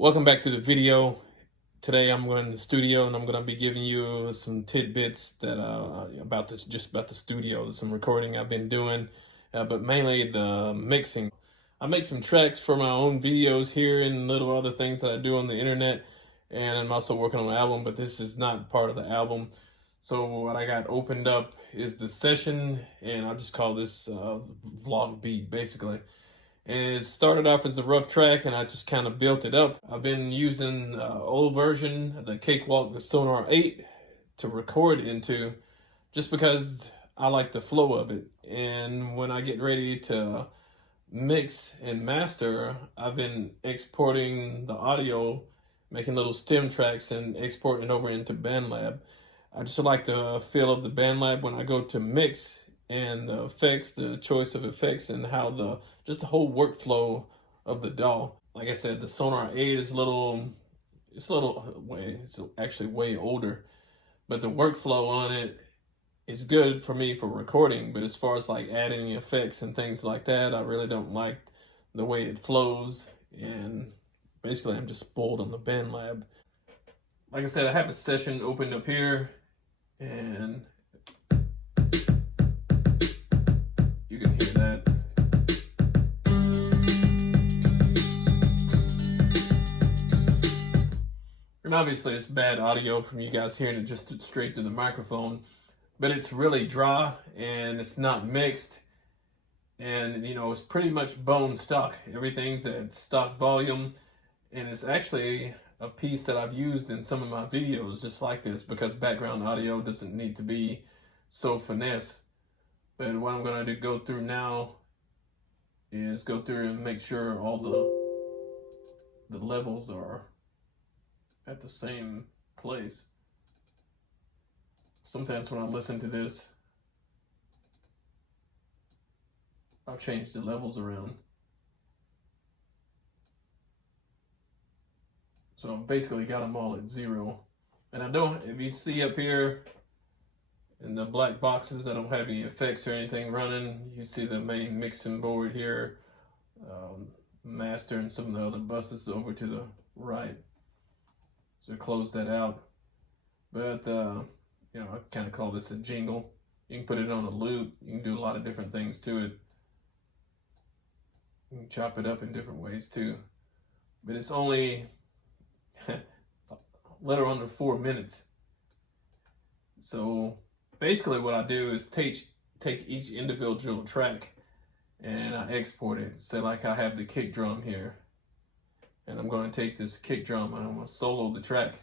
Welcome back to the video. Today I'm going to the studio and I'm going to be giving you some tidbits that about this, just about the studio, some recording I've been doing, but mainly the mixing. I make some tracks for my own videos here and little other things that I do on the internet, and I'm also working on an album, but this is not part of the album. So what I got opened up is the session, and I'll just call this vlog beat basically. And it started off as a rough track, and I just kind of built it up. I've been using old version, the Cakewalk, the Sonar 8, to record into, just because I like the flow of it. And when I get ready to mix and master, I've been exporting the audio, making little stem tracks and exporting it over into BandLab. I just like the feel of the BandLab when I go to mix, and the effects, the choice of effects, and how just the whole workflow of the DAW. Like I said, the Sonar 8 is it's actually way older, but the workflow on it is good for me for recording. But as far as like adding effects and things like that, I really don't like the way it flows. And basically, I'm just spoiled on the BandLab. Like I said, I have a session opened up here, and you can hear that. And obviously it's bad audio from you guys hearing it just straight through the microphone, but it's really dry and it's not mixed. And it's pretty much bone stock. Everything's at stock volume, and it's actually a piece that I've used in some of my videos just like this, because background audio doesn't need to be so finesse. But what I'm going to go through now is go through and make sure all the levels are at the same place. Sometimes when I listen to this, I'll change the levels around. So I've basically got them all at 0. And I don't, if you see up here in the black boxes, I don't have any effects or anything running. You see the main mixing board here, master, and some of the other buses over to the right. So close that out. But I kind of call this a jingle. You can put it on a loop. You can do a lot of different things to it. You can chop it up in different ways too. But it's only a little under 4 minutes. So basically what I do is take each individual track and I export it. So like I have the kick drum here, and I'm going to take this kick drum and I'm going to solo the track.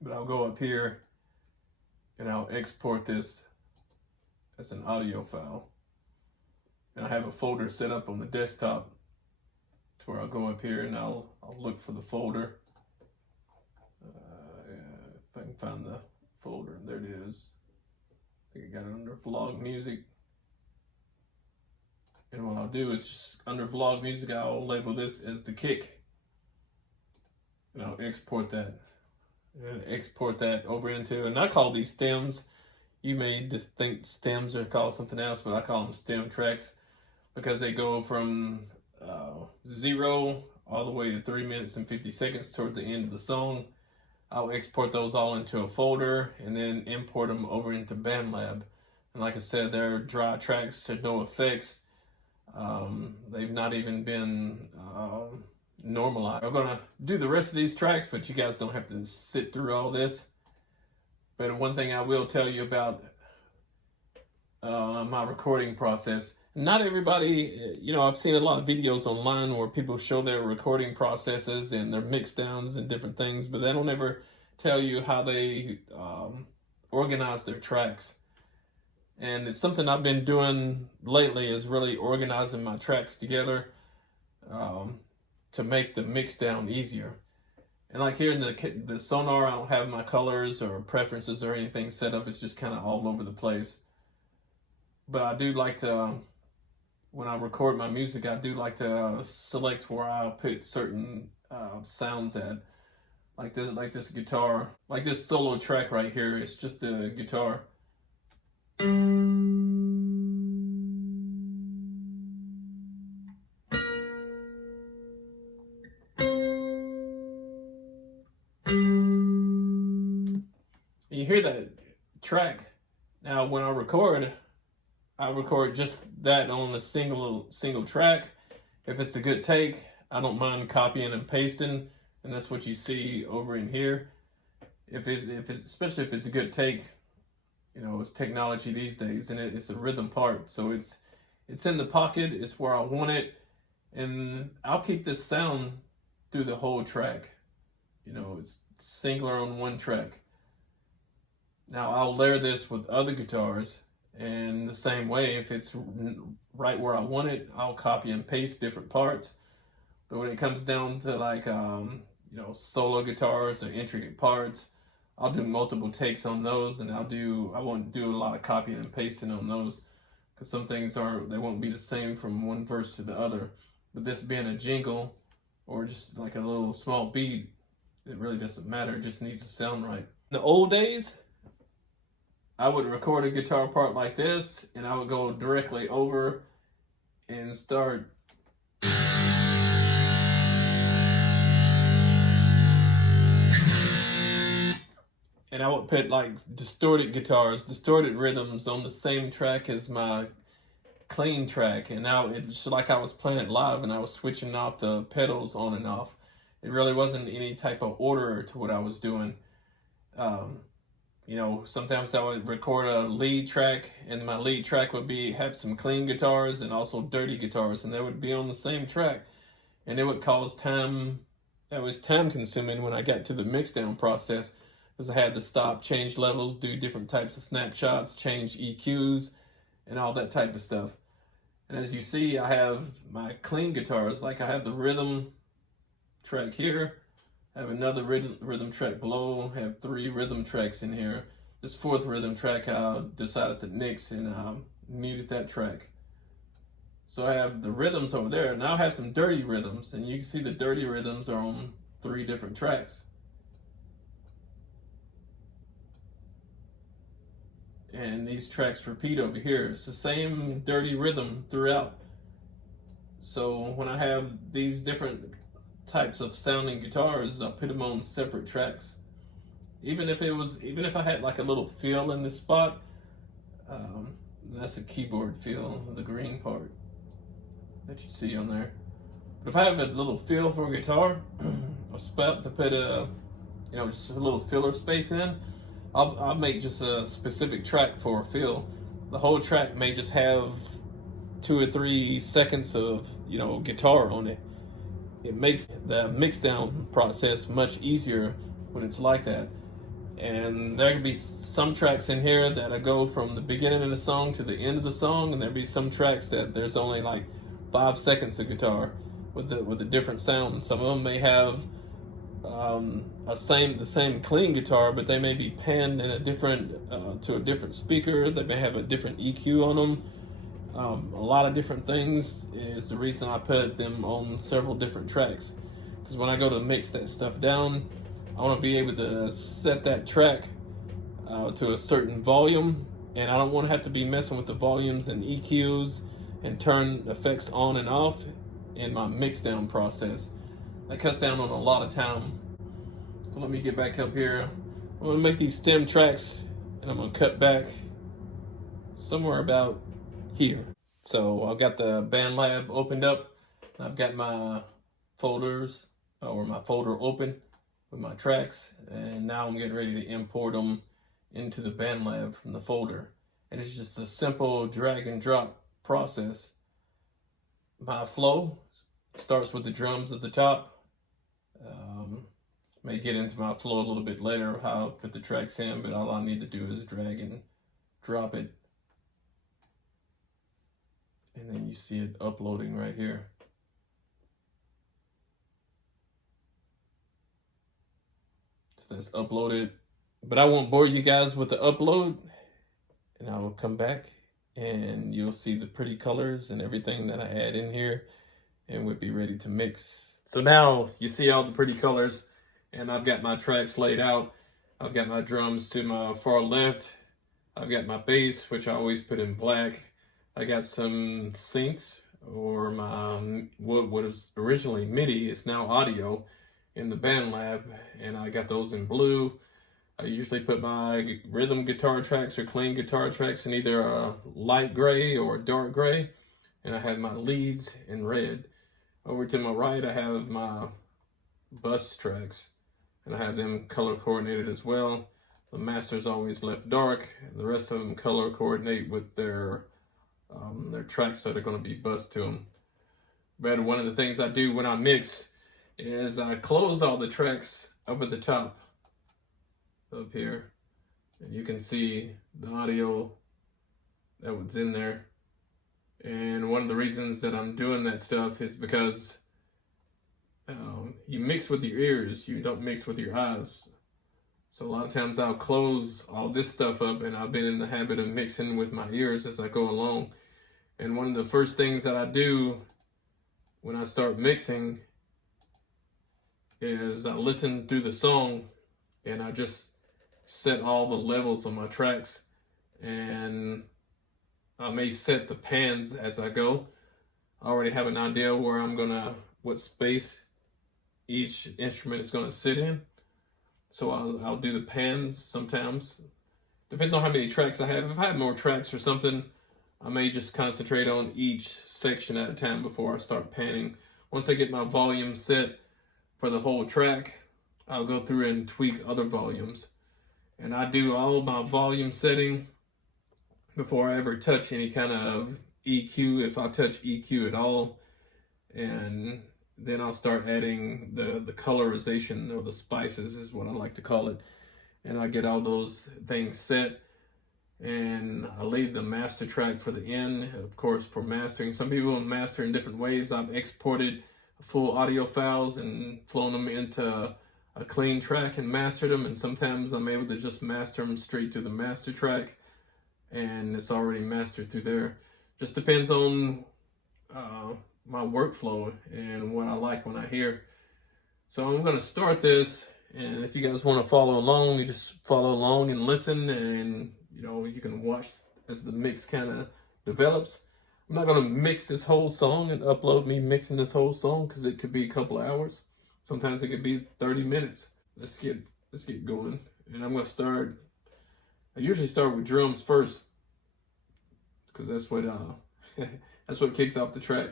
But I'll go up here and I'll export this as an audio file. And I have a folder set up on the desktop to where I'll go up here and I'll look for the folder. If I can find the folder, there it is. I think I got it under vlog music. And what I'll do is just under vlog music, I'll label this as the kick. And I'll export that. And export that over into, and I call these stems. You may just think stems are called something else, but I call them stem tracks because they go from 0 all the way to 3 minutes and 50 seconds toward the end of the song. I'll export those all into a folder and then import them over into BandLab. And like I said, they're dry tracks, so no effects. They've not even been normalized. I'm gonna do the rest of these tracks, but you guys don't have to sit through all this. But one thing I will tell you about my recording process, not everybody, I've seen a lot of videos online where people show their recording processes and their mix downs and different things, but they don't ever tell you how they organize their tracks. And it's something I've been doing lately, is really organizing my tracks together to make the mix down easier. And like here in the Sonar, I don't have my colors or preferences or anything set up. It's just kind of all over the place. But I do like to, when I record my music, I do like to select where I'll put certain sounds at. Like this guitar, like this solo track right here, it's just a guitar. And you hear that track. Now when I record just that on a single track. If it's a good take, I don't mind copying and pasting, and that's what you see over in here. Especially if it's a good take, you know, it's technology these days, and it's a rhythm part, so it's in the pocket, it's where I want it, and I'll keep this sound through the whole track. You know, it's singular on one track. Now I'll layer this with other guitars, and the same way, if it's right where I want it, I'll copy and paste different parts. But when it comes down to like you know, solo guitars or intricate parts, I'll do multiple takes on those, and I won't do a lot of copying and pasting on those, because some things they won't be the same from one verse to the other. But this being a jingle or just like a little small beat, it really doesn't matter. It just needs to sound right. In the old days, I would record a guitar part like this, and I would go directly over and start. And I would put like distorted rhythms on the same track as my clean track. And now it's like I was playing it live, and I was switching out the pedals on and off. It really wasn't any type of order to what I was doing. You know, sometimes I would record a lead track, and my lead track would have some clean guitars and also dirty guitars, and they would be on the same track. And it would cause time, that was time consuming when I got to the mixdown process, because I had to stop, change levels, do different types of snapshots, change EQs, and all that type of stuff. And as you see, I have my clean guitars, like I have the rhythm track here, I have another rhythm track below, I have 3 rhythm tracks in here. This 4th rhythm track I decided to nix, and muted that track. So I have the rhythms over there. Now I have some dirty rhythms, and you can see the dirty rhythms are on 3 different tracks. And these tracks repeat over here. It's the same dirty rhythm throughout. So when I have these different types of sounding guitars, I put them on separate tracks. Even if I had like a little fill in this spot, that's a keyboard fill, the green part that you see on there. But if I have a little fill for a guitar, a spot to put just a little filler space in, I'll make just a specific track for a fill. The whole track may just have 2 or 3 seconds of, you know, guitar on it. It makes the mixdown process much easier when it's like that. And there can be some tracks in here that I go from the beginning of the song to the end of the song, and there'll be some tracks that there's only like 5 seconds of guitar with a different sound. Some of them may have the same clean guitar, but they may be panned in a different to a different speaker. They may have a different EQ on them. A lot of different things is the reason I put them on several different tracks, because when I go to mix that stuff down, I want to be able to set that track to a certain volume, and I don't want to have to be messing with the volumes and EQs and turn effects on and off in my mix down process. That cuts down on a lot of time. So let me get back up here. I'm going to make these stem tracks, and I'm going to cut back somewhere about here. So I've got the BandLab opened up. I've got my folders, or my folder open with my tracks, and now I'm getting ready to import them into the BandLab from the folder. And it's just a simple drag and drop process. My flow starts with the drums at the top. May get into my flow a little bit later, how I'll put the tracks in, but all I need to do is drag and drop it. And then you see it uploading right here. So that's uploaded, but I won't bore you guys with the upload, and I will come back and you'll see the pretty colors and everything that I add in here, and we'll be ready to mix. So now you see all the pretty colors, and I've got my tracks laid out. I've got my drums to my far left. I've got my bass, which I always put in black. I got some synths, or my what was originally MIDI is now audio in the BandLab, and I got those in blue. I usually put my rhythm guitar tracks or clean guitar tracks in either a light gray or dark gray, and I have my leads in red. Over to my right, I have my bus tracks, and I have them color coordinated as well. The master's always left dark, and the rest of them color coordinate with their tracks that are going to be bussed to them. But one of the things I do when I mix is I close all the tracks up at the top up here, and you can see the audio that was in there. And one of the reasons that I'm doing that stuff is because you mix with your ears, you don't mix with your eyes. So a lot of times I'll close all this stuff up, and I've been in the habit of mixing with my ears as I go along. And one of the first things that I do when I start mixing is I listen through the song, and I just set all the levels on my tracks, and I may set the pans as I go. I already have an idea where what space each instrument is gonna sit in. So I'll do the pans sometimes. Depends on how many tracks I have. If I have more tracks or something, I may just concentrate on each section at a time before I start panning. Once I get my volume set for the whole track, I'll go through and tweak other volumes. And I do all my volume setting before I ever touch any kind of EQ, if I touch EQ at all. And then I'll start adding the colorization, or the spices is what I like to call it. And I get all those things set, and I leave the master track for the end, of course, for mastering. Some people master in different ways. I've exported full audio files and flown them into a clean track and mastered them, and sometimes I'm able to just master them straight to the master track, and it's already mastered through there. Just depends on my workflow and what I like when I hear. So I'm going to start this, and if you guys want to follow along, you just follow along and listen, and you can watch as the mix kind of develops. I'm not going to mix this whole song and upload me mixing this whole song, because it could be a couple of hours. Sometimes it could be 30 minutes. Let's get going. And I'm going to start. I usually start with drums first, because that's what that's what kicks off the track.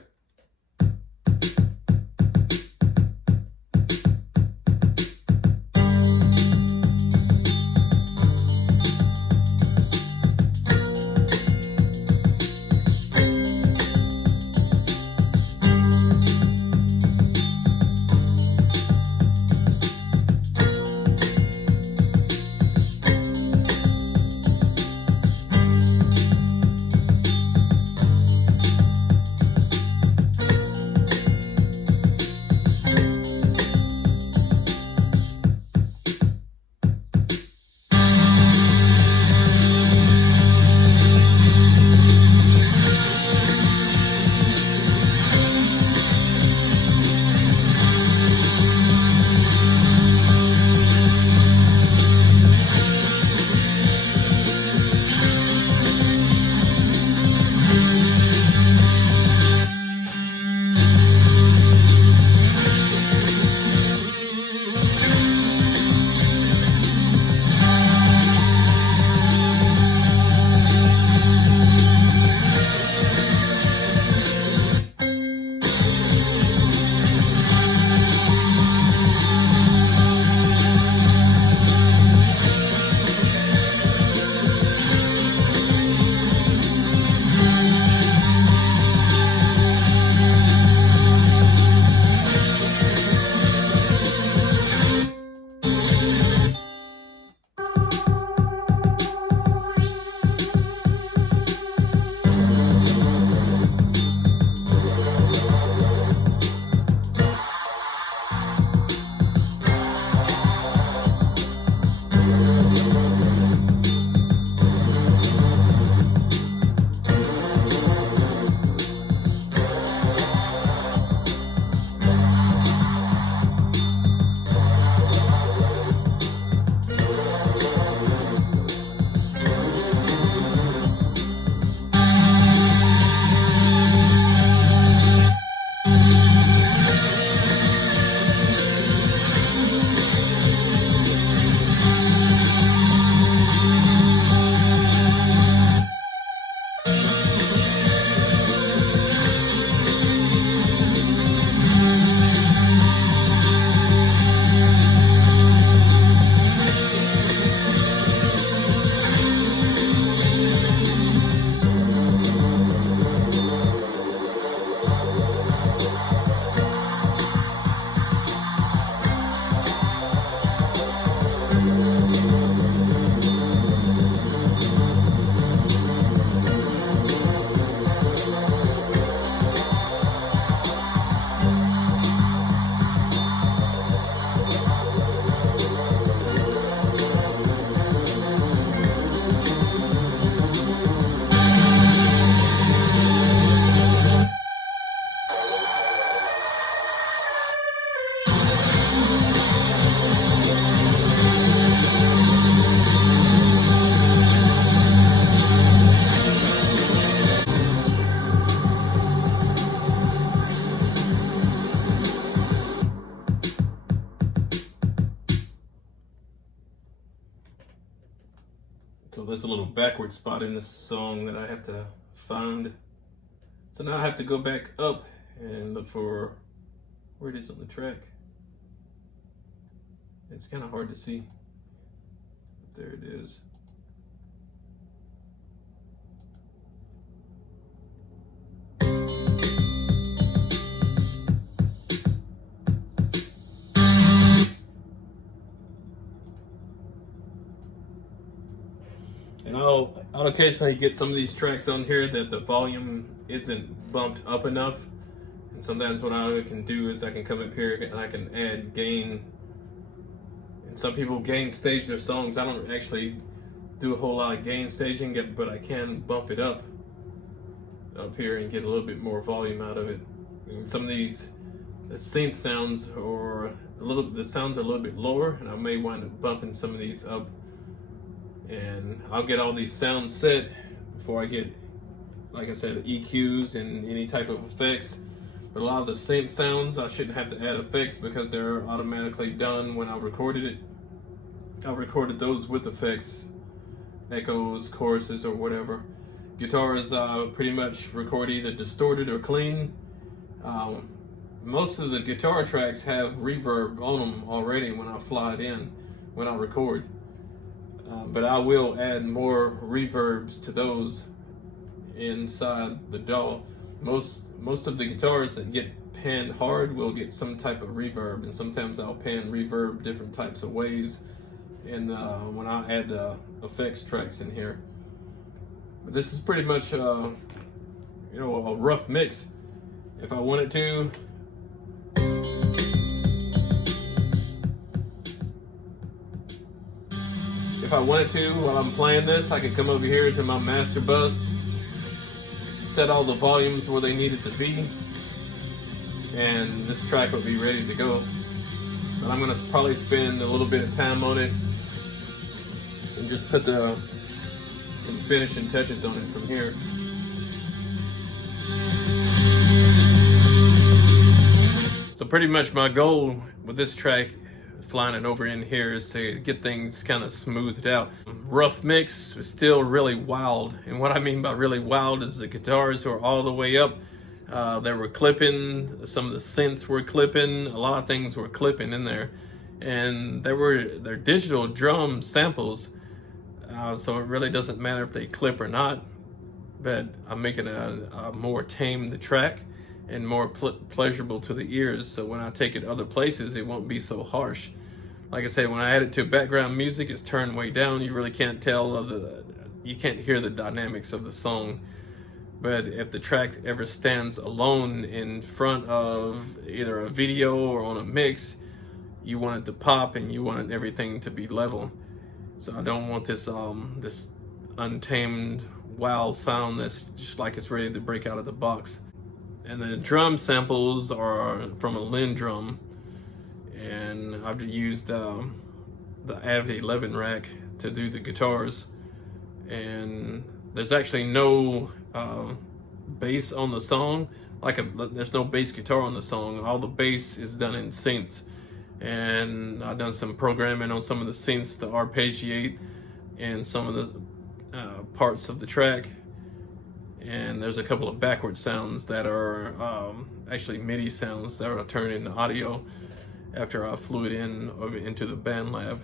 So there's a little backward spot in this song that I have to find. So now I have to go back up and look for where it is on the track. It's kind of hard to see. There it is. And I'll occasionally get some of these tracks on here that the volume isn't bumped up enough. And sometimes what I can do is I can come up here and I can add gain. And some people gain stage their songs. I don't actually do a whole lot of gain staging, but I can bump it up here and get a little bit more volume out of it. And some of these the synth sounds the sounds are a little bit lower, and I may wind up bumping some of these up. And I'll get all these sounds set before I get, like I said, EQs and any type of effects. But a lot of the synth sounds, I shouldn't have to add effects because they're automatically done when I recorded it. I recorded those with effects, echoes, choruses, or whatever. Guitars pretty much record either distorted or clean. Most of the guitar tracks have reverb on them already when I fly it in, when I record. But I will add more reverbs to those inside the DAW. Most of the guitars that get panned hard will get some type of reverb, and sometimes I'll pan reverb different types of ways when I add the effects tracks in here. But this is pretty much a rough mix. If I wanted to, while I'm playing this, I could come over here to my master bus, set all the volumes where they needed to be, and this track would be ready to go. But I'm gonna probably spend a little bit of time on it and just put some finishing touches on it from here. So pretty much my goal with this track, flying it over in here, is to get things kind of smoothed out. Rough mix is still really wild, and what I mean by really wild is the guitars were all the way up. They were clipping, some of the synths were clipping, a lot of things were clipping in there, and they're digital drum samples, so it really doesn't matter if they clip or not. But I'm making a more tamed track and more pleasurable to the ears, so when I take it other places, it won't be so harsh. Like I said, when I add it to background music, it's turned way down. You really can't tell you can't hear the dynamics of the song. But if the track ever stands alone in front of either a video or on a mix, you want it to pop and you want everything to be level. So I don't want this this untamed wow sound that's just like it's ready to break out of the box. And the drum samples are from a Linn drum, and I've used the Avid 11 rack to do the guitars, and there's actually no bass on the song. There's no bass guitar on the song. All the bass is done in synths, and I've done some programming on some of the synths to arpeggiate in some of the parts of the track. And there's a couple of backward sounds that are actually MIDI sounds that are turned into audio after I flew it into the BandLab.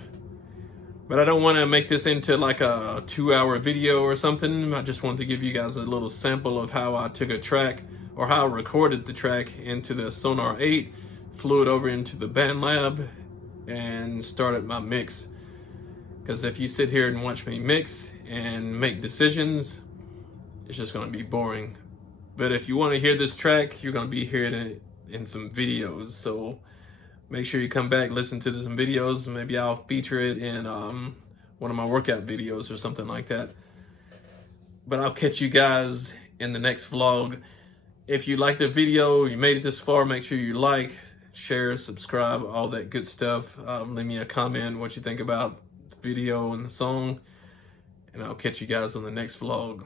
But I don't want to make this into like a 2-hour video or something. I just wanted to give you guys a little sample of how I took a track, or how I recorded the track into the Sonar 8, flew it over into the BandLab, and started my mix. Because if you sit here and watch me mix and make decisions, it's just going to be boring. But if you want to hear this track, you're going to be hearing it in some videos. So make sure you come back, listen to some videos. Maybe I'll feature it in one of my workout videos or something like that. But I'll catch you guys in the next vlog. If you liked the video, you made it this far, make sure you like, share, subscribe, all that good stuff. Leave me a comment what you think about the video and the song. And I'll catch you guys on the next vlog.